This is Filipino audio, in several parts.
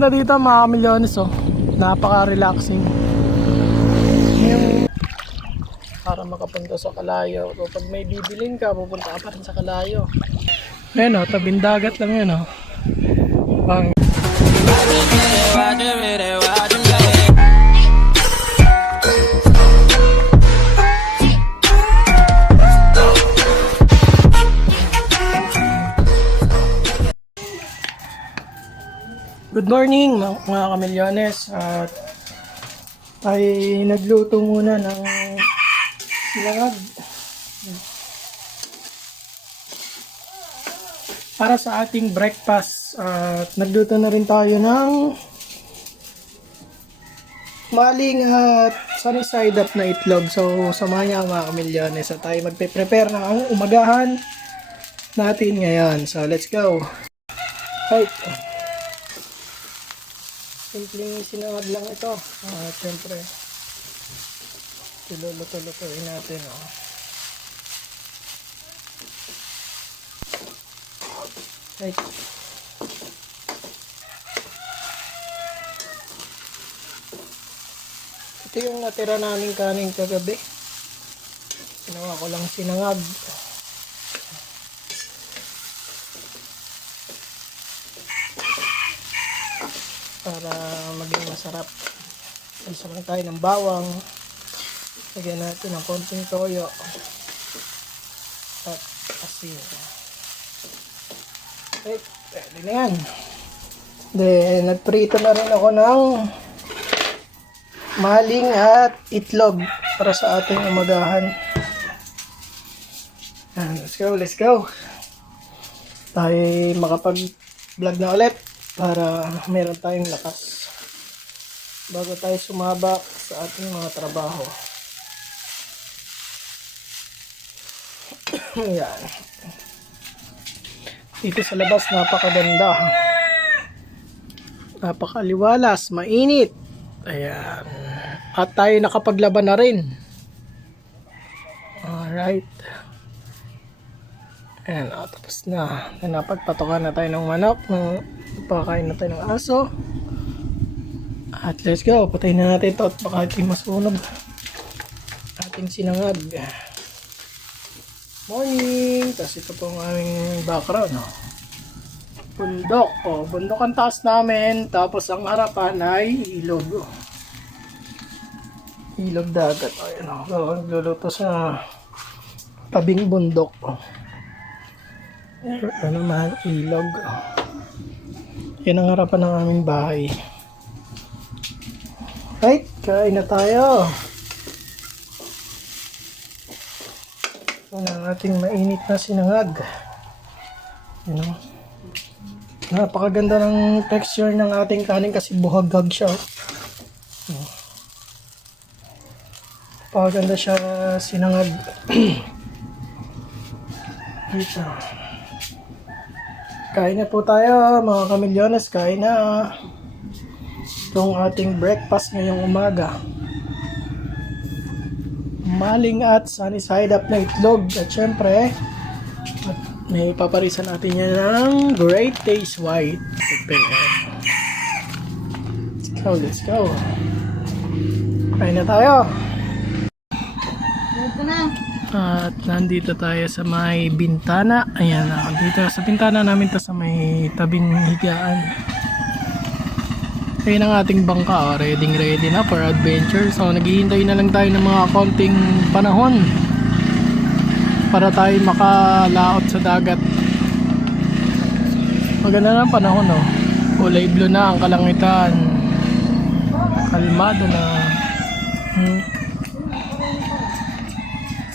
Na dito mga kamilyones, oh. Napaka-relaxing. Yung para makapunta sa Kalayo. So, pag may bibilin ka, pupunta ka pa rin sa Kalayo. Ayan, oh, tabing dagat lang yun, oh. Bang. Good morning mga kamilyones. At ay nagluto muna ng silangag para sa ating breakfast. At nagluto na rin tayo ng maling at sunny side up na itlog. So samahan niya mga kamilyones at tayo magpe-prepare ng umagahan natin ngayon. So let's go. Right. Simpleng sinangag lang ito. Siyempre, iluluto-lutuin natin. Oh. Right. Ito yung natira namin kanin kagabi. Ginawa ko lang sinangag. Para maging masarap. Isa lang tayo ng bawang. Lagyan natin ng konting toyo at asin. Okay, pwede na yan. Then, nagprito na rin ako ng maling at itlog para sa ating umagahan. And let's go, let's go. Tayo makapag-vlog na ulit para meron tayong lakas bago tayo sumabak sa ating mga trabaho. Yan. Dito sa labas napakaganda, napakaliwalas, mainit. Ayan. At tayo nakapaglaban na rin. Alright. Ayan, tapos na. Napagpatokan na tayo ng manok. Pakain na tayo ng aso. At let's go. Patayin na natin ito at baka ito masunog. Ating sinangag. Morning. Tapos ito po ang aming background. Oh. Bundok. Oh, bundok ang taas namin. Tapos ang harapan ay ilog. Oh. Ilog dagat. Ayan, oh. Nagluluto sa tabing bundok. Oh. Ano naman, ilog. Yan ang harapan ng aming bahay. Right, kain na tayo. Yan ang ating mainit na sinangag. Yan o. Napakaganda ng texture ng ating kanin kasi buhaghag siya. Napakaganda siya sinangag. Ito. Kain na po tayo mga kamilyones, kain na. Itong ating breakfast ngayong umaga. Maling at sunny side up na itlog. At syempre, at may paparisan natin yan ng Great Taste White. Let's go, let's go. Kain na tayo. At nandito tayo sa may bintana. Ayan, dito sa bintana namin to sa may tabing higaan. Ayan ang ating bangka. Ready na for adventure. So naghihintay na lang tayo ng mga konting panahon para tayo makalaot sa dagat. Maganda na ang panahon, oh. Kulay blue na ang kalangitan. Kalmado na.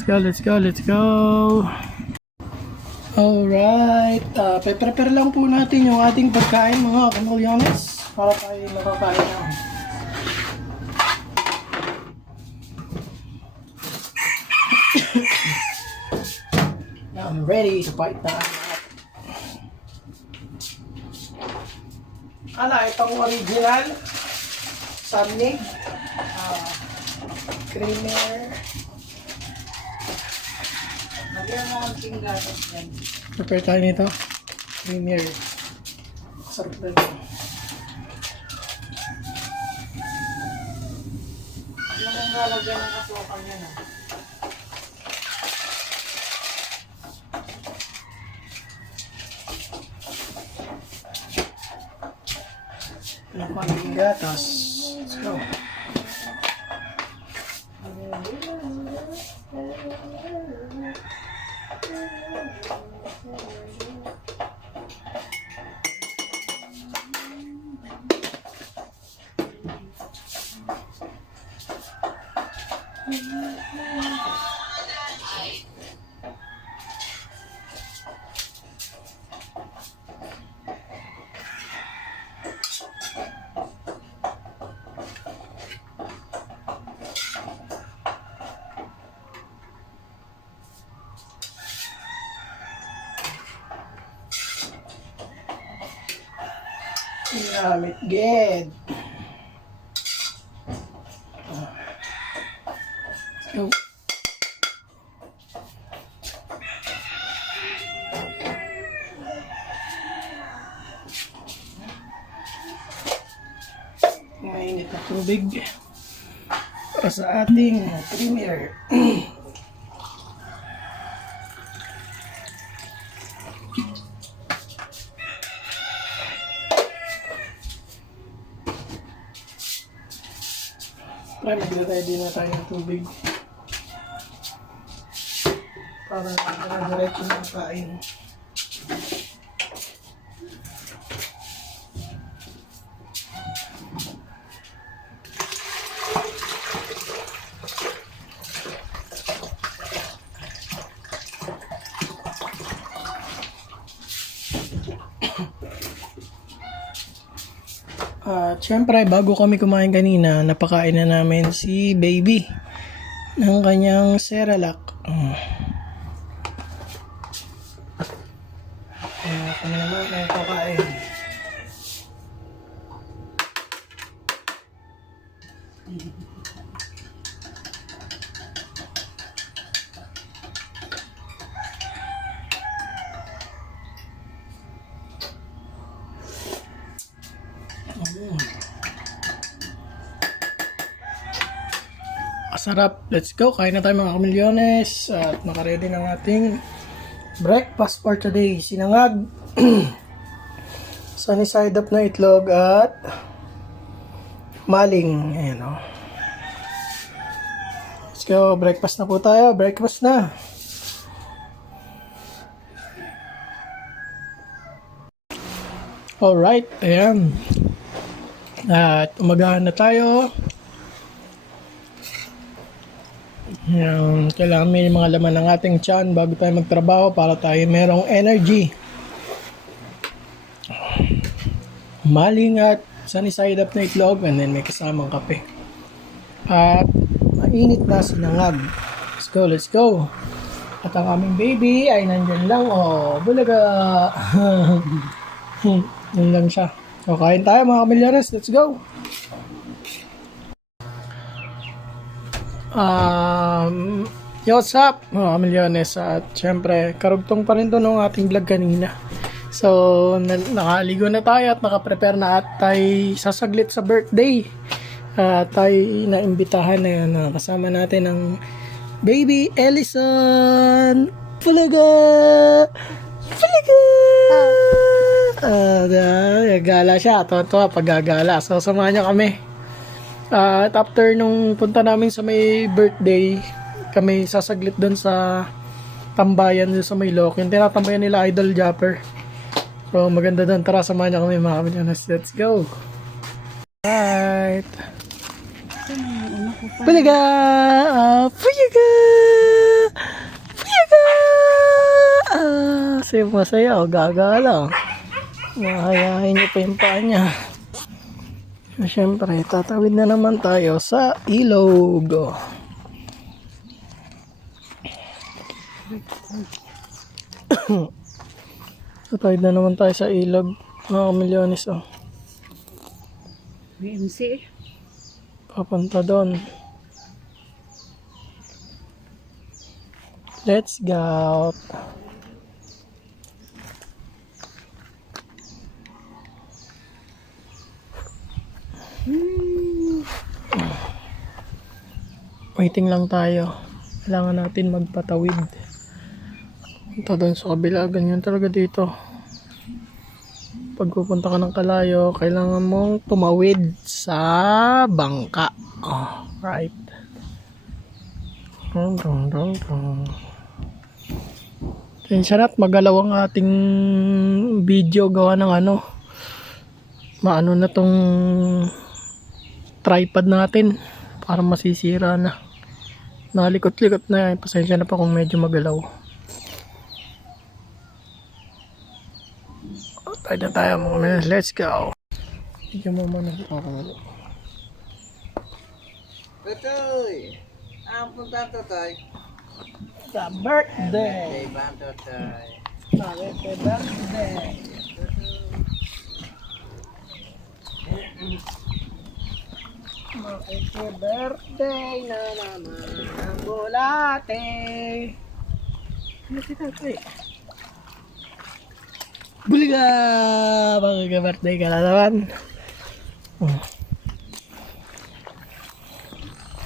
Let's go, let's go. Alright, prepare lang po natin yung ating pagkain mga kamilyones para tayo makakain na. Now I'm ready to bite na. Itong original samnig, creamer. Prepare tayo nito. Premier. Sarap na ito. Lalagyan ng asukal yan ah. Lapan ng gatas. Let's go. Gamit ged. So, mainit na tubig para sa ating premier. Mag-ready na tayo ng tubig para diretso na kain. At syempre, bago kami kumain kanina, napakain na namin si baby ng kanyang Cerelac. Kami naman ay kakain. Sarap. Let's go. Kain na tayo mga kamilyones. At nakaredy ng ating breakfast for today. Sinangag. Sunny side up na itlog at maling. Ayan o. Let's go. Breakfast na po tayo. Breakfast na. Alright. Ayan. At umagahan na tayo. Kailangan may mga laman ng ating tiyan bago tayo magtrabaho para tayo merong energy. Maling at sunny side up na itlog and then may kasamang kape. At mainit na sinangag. Let's go, let's go. At ang aming baby ay nandyan lang. Oh, bulaga. Yun lang siya. So, kain tayo mga kamilyares. Let's go. What's up mga kamilyones, at syempre karugtong pa rin to ng ating vlog kanina. So nakaligo na tayo at nakaprepare na at tayo sasaglit sa birthday. Tayo naimbitahan na yan, kasama natin ang baby Ellison. Pulaga! Pulaga! Gala siya, tuwa pag gagala. So samahan niyo kami. At after nung punta namin sa may birthday, kami sasaglit doon sa tambayan doon sa may lock. Yung tinatambayan nila Idol Japper. So maganda doon. Tara, samahan niya kami mga kamilyones. Let's go! Right! Pulaga! Pulaga! Pulaga! Sayo masaya. Gagala. Mahayahin niyo pa yung paa niya. Siyempre, tatawid na naman tayo sa ilog. Tatawid na naman tayo sa ilog. Mga kamilyones, oh. BMC. Papunta doon. Let's go. Waiting lang tayo. Kailangan natin magpatawid. Punta doon sa kabila. Ganyan talaga dito. Pag pupunta ka ng Kalayo, kailangan mong tumawid sa bangka. Oh, right. Tensya na't magalaw ang ating video gawa ng maano na tong tripod natin para masisira na. Nalikot-likot na. Pasensya na pa kung medyo magalaw. Tayo na tayo mga men. Let's go. Medyo mo muna. Totoy! Ang punta Totoy? Sa birthday! Birthday ba ang Totoy? Happy birthday! Happy birthday na naman ang bulate! Ano si Tatay? Buliga! Mag-birthday ka na naman.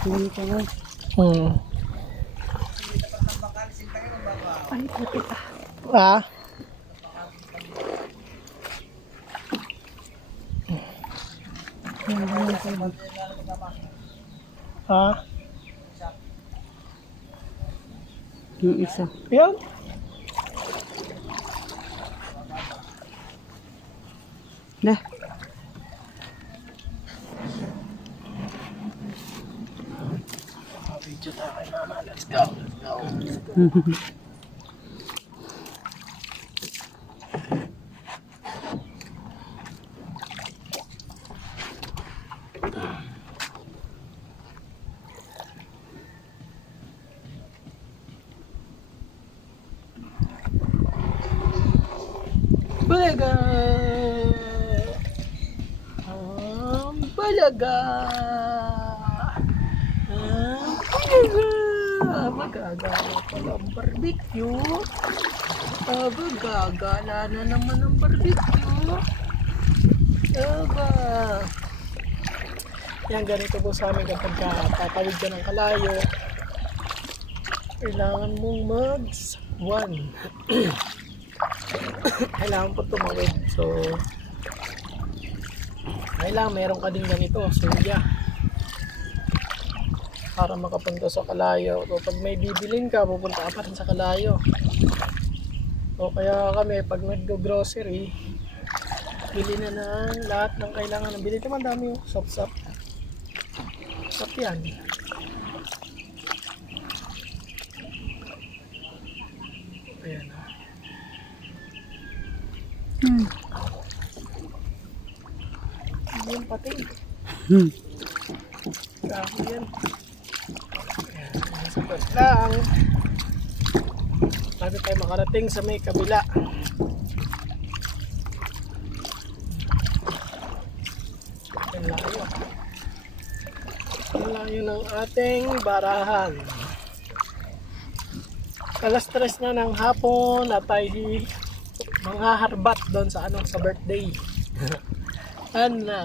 Hindi ka na. Ay, puti ka. Ha? Ha? Yung isa. Yan. Dah. Video tayo kay mama. Let's go. Let's go. Balaga! Balaga! Balaga! Magagala pala ang barbecue. Magagala na naman ang barbecue. Aba! Yan, ganito po sa amin kapag tatawid ka ng Kalayo. Kailangan mong mag-1. Kailangan po tumawid. So, kailangan meron ka din ganito. So, yeah. Para makapunta sa Kalayo. So, pag may bibilin ka, pupunta ka pa rin sa Kalayo. So, kaya kami, pag nag-grocery, bili na ng lahat ng kailangan. Bili naman dami yung sop-sop. Sop yan. Ayan. Yan pati. Grabe yan. Ayan. Sapat lang. Bago tayo makarating sa may kabila. Ang layo. Ang layo ng ating barahan. Alas 3 na ng hapon at tayo manghaharbat doon sa sa birthday.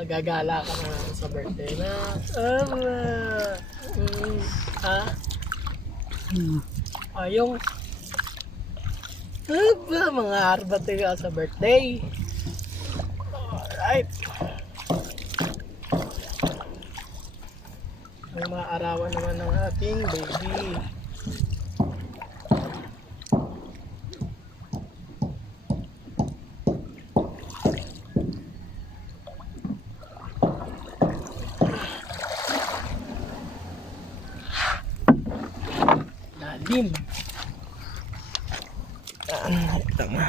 Gagala ka na sa birthday na. Yung mga harbat ka sa birthday. Alright. Ang maarawan naman ng ating baby. Lalim. Ito nga.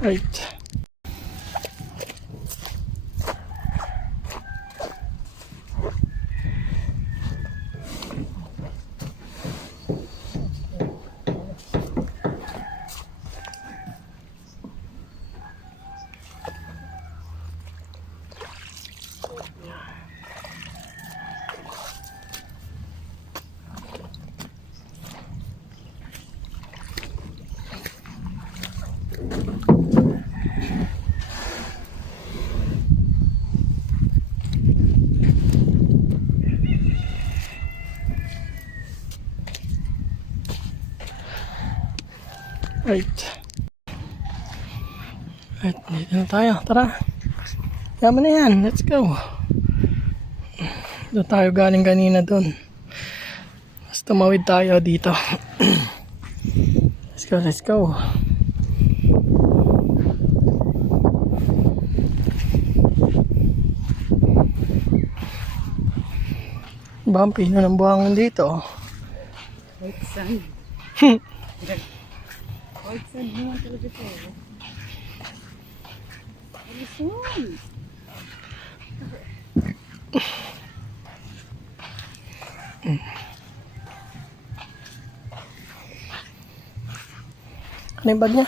Right. Right. Right, dito na tayo. Tara. Yaman na yan. Let's go. Doon tayo galing kanina doon. Tapos tumawid tayo dito. Let's go, let's go. Ba ang pino ng buhangin dito? White sand. White sand naman talaga ito. Listen. Ano yung bag niya?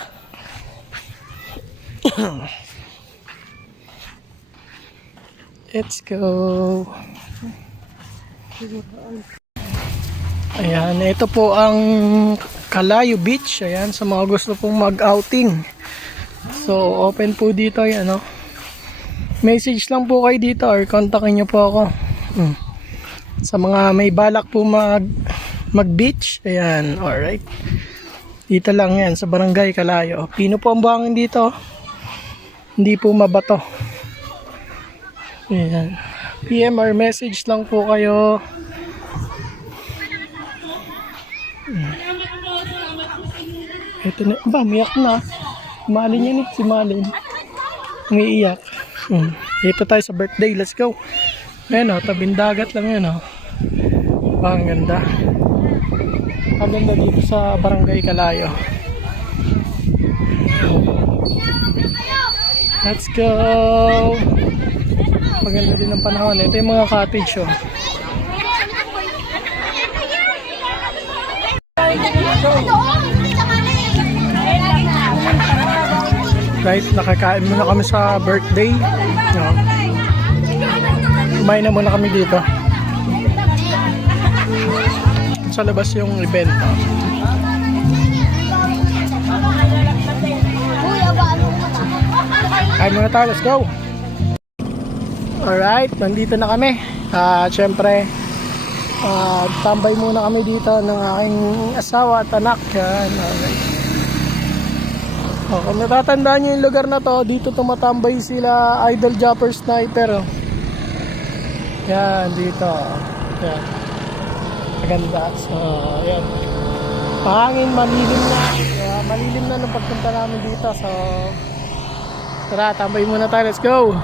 Let's go. Ayan, ito po ang Calayo Beach. Ayan, sa mga gusto pong mag-outing. So, open po dito. Ayan, no? Message lang po kayo dito or kontakin nyo po ako. Sa mga may balak po mag-beach. Ayan, alright. Dito lang yan, sa Barangay Calayo. Pino po ang buhangin dito. Hindi po mabato. Ayan. PM or message lang po kayo. Ito na. Ba, miyak na. Malin yan eh. Si Malin. Umiiyak. Dito tayo sa birthday. Let's go. Ayan o. Tabing dagat lang yan o. Ba, ang ganda. Ang ganda dito sa Barangay Calayo. Let's go. Maganda din ang panahon. Ito yung mga cottage oh. Right, nakakain muna kami sa birthday. No. Kumain na muna kami dito. Sa labas yung event. No. Kain muna tayo, let's go! Alright, nandito na kami. Siyempre, tambay muna kami dito ng aking asawa at anak. Yan, alright. Kung natatandaan nyo yung lugar na to, dito tumatambay sila Idol Jumper Sniper. Yan, dito. Yan. Maganda. So, yan. Mahangin, malilim na. Malilim na nung pagpunta namin dito. So, tara, tambay muna tayo. Let's go!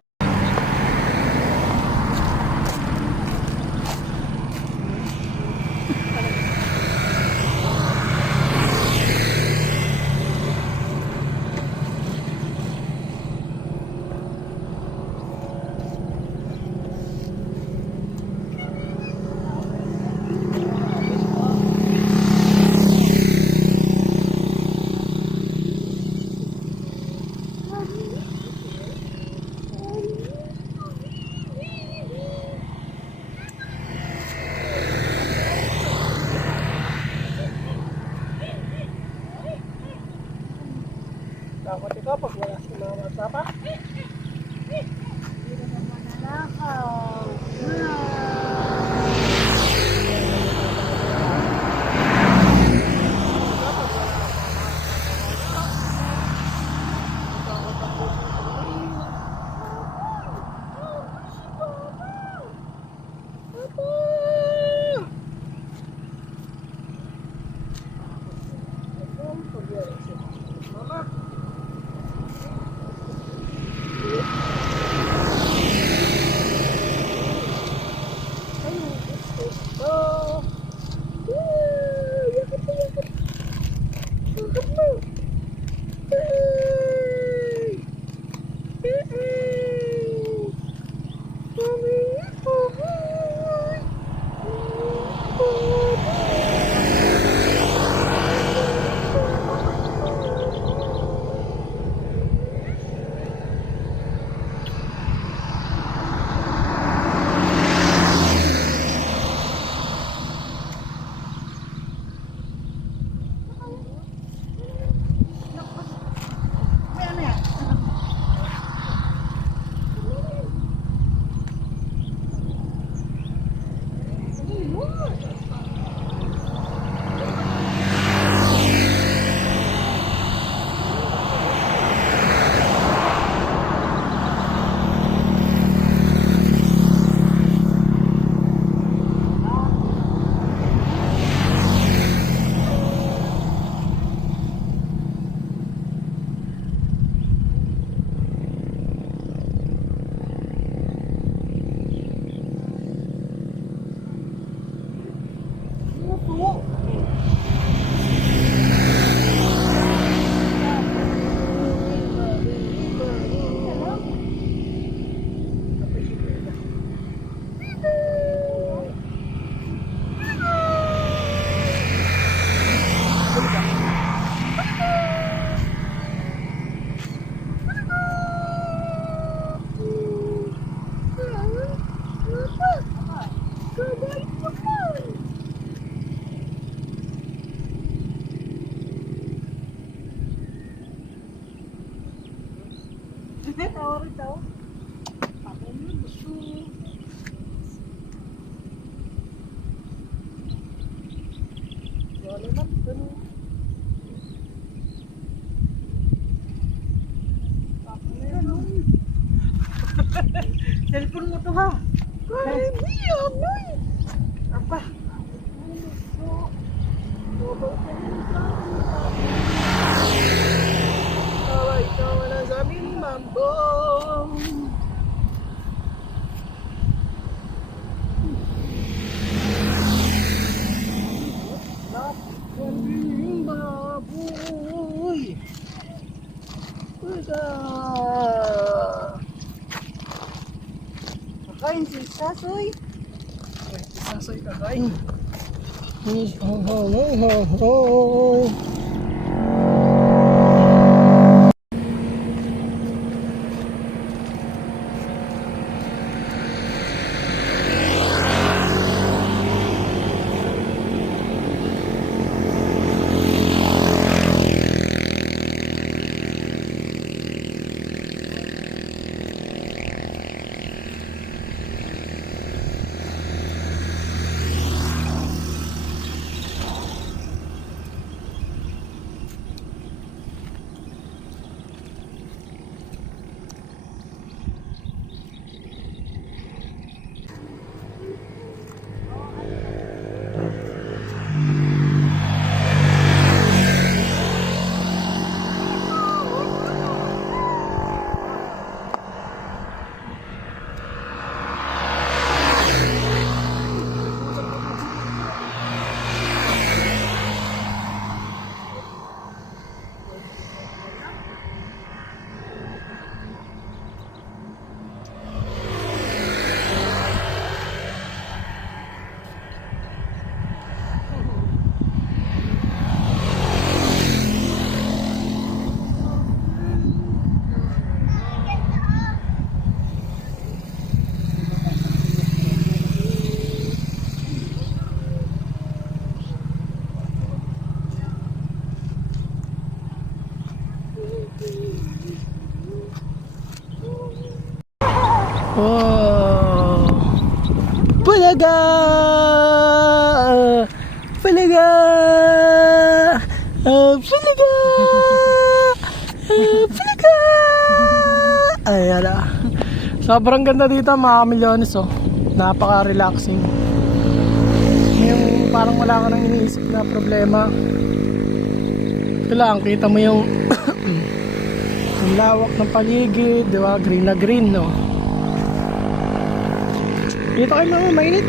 Cellphone mo to ha. Apa? Ikaw na sa amin, mambo. Napakaling baboy. Kain si Sasoy. Sasoy kakain. Ho. Wow. Palaga! Palaga! Palaga! Palaga! Ayan na. Sobrang ganda dito mga milyones oh. Napaka-relaxing. Yung parang wala ka nang iniisip na problema. Ito lang, kita mo yung ang lawak ng paligid, di ba? Green na green, no? Dito kayo mga mainit.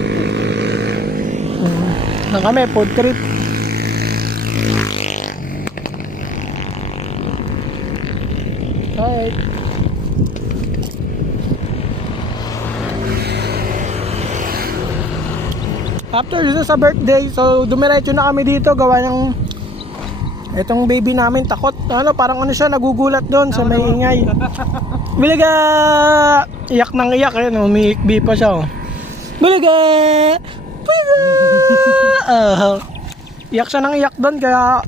Nang kami, food trip. Alright. After dito sa birthday, so dumiretso na kami dito gawa ng etong baby namin takot. Ano, parang ano siya, nagugulat doon sa may ingay. Bilaga! Iyak nang iyak, eh, umiikbi pa siya, oh. Bilaga! Bilaga! Iyak siya nang iyak doon, kaya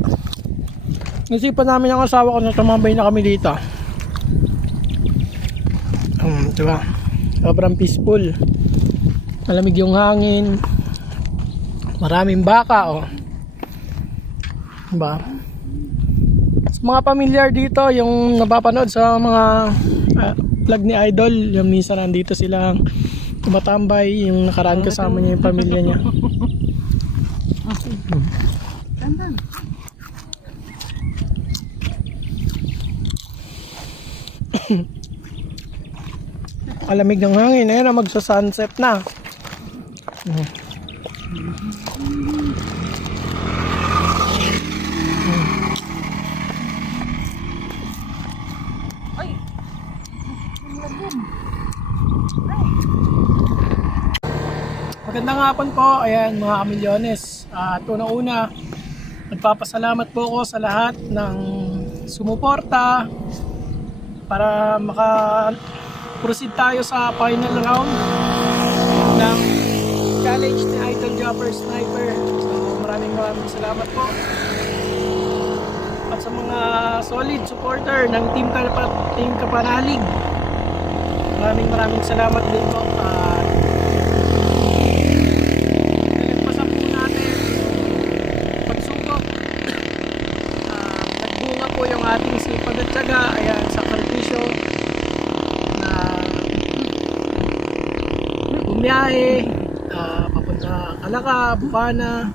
nasipan namin ang asawa ko na tumambay na kami dito. Diba? Sobrang peaceful. Malamig yung hangin. Maraming baka, oh. Diba? Sa mga pamilyar dito, yung napapanood sa mga vlog ni Idol, yung minsan nandito silang tumatambay, yung nakaraan kasama niya yung pamilya niya. Dandan. Kalamig ng hangin, ayun na magsa-sunset na. Ay! Ang lagyan. Magandang hapon po, ayan mga kamilyones. At una-una, nagpapasalamat po ako sa lahat ng sumuporta para maka-proceed tayo sa final round ng challenge ni Idol Jumper Sniper. So maraming salamat po. At sa mga solid supporter ng Team Kapanalig, maraming salamat din po. Nalagpasan po natin pagsubok. Nagbunga po yung ating sipag at tiyaga. Ayan, sakripisyo na bumiyahe papunta Calaca, Bukana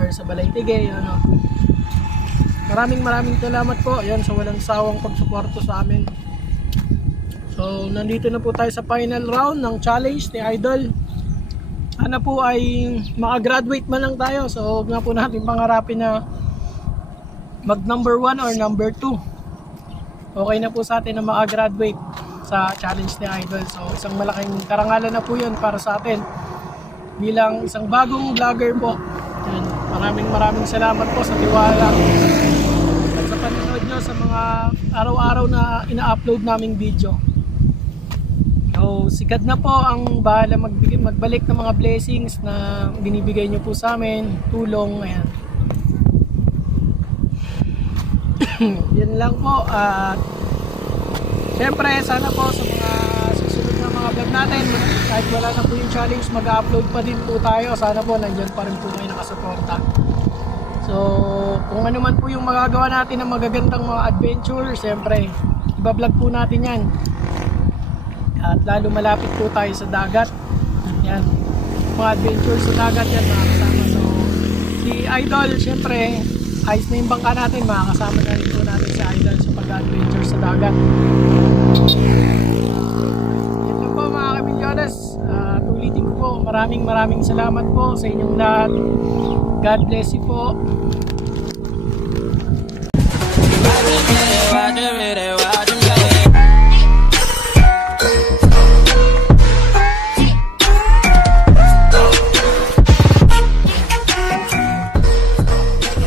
or sa Balaytige, ano. Maraming salamat po, ayan, sa walang sawang pagsuporto sa amin. So nandito na po tayo sa final round ng challenge ni Idol. Sana po ay makagraduate man lang tayo. So huwag na po natin pangarapin na mag number 1 or number 2. Okay na po sa atin na makagraduate sa challenge ni Idol. So isang malaking karangalan na po yun para sa atin bilang isang bagong vlogger po. Yan. Maraming salamat po sa tiwala at sa panonood nyo sa mga araw-araw na ina-upload naming video. So sikat na po ang bahala magbalik ng mga blessings na binibigay nyo po sa amin, tulong, ayan. Yan lang po. At syempre sana po sa mga susunod na mga vlog natin, kahit wala na po yung challenge, mag-upload pa din po tayo. Sana po nandyan pa rin po kayo nakasuporta. So kung ano man po yung magagawa natin ng magagandang mga adventure, syempre iba-vlog po natin yan. At lalo malapit po tayo sa dagat. Yan, mga adventure sa dagat yan mga kasama. So si Idol, syempre ayos na yung bangka natin, makakasama na rin po natin si Idol sa pag-adventure sa dagat. Yan lang po mga kamilyones. Ulitin ko po, maraming salamat po sa inyong lahat. God bless you po.